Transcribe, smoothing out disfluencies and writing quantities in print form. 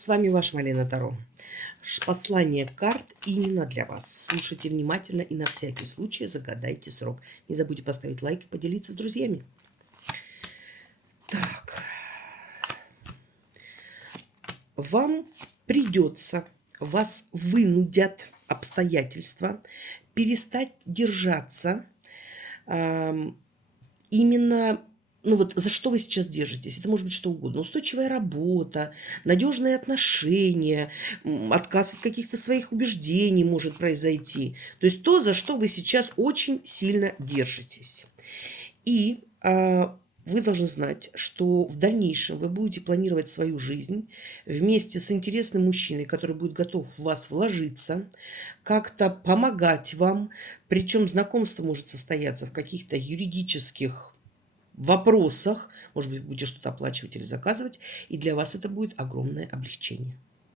С вами ваш Малена Таро. Послание карт именно для вас. Слушайте внимательно и на всякий случай загадайте срок. Не забудьте поставить лайк и поделиться с друзьями. Так. Вам придется, вас вынудят обстоятельства перестать держаться именно... Ну вот за что вы сейчас держитесь? Это может быть что угодно. Устойчивая работа, надежные отношения, отказ от каких-то своих убеждений может произойти. То есть то, за что вы сейчас очень сильно держитесь. И вы должны знать, что в дальнейшем вы будете планировать свою жизнь вместе с интересным мужчиной, который будет готов в вас вложиться, как-то помогать вам. Причем знакомство может состояться в каких-то юридических вопросах, может быть, будете что-то оплачивать или заказывать, и для вас это будет огромное облегчение.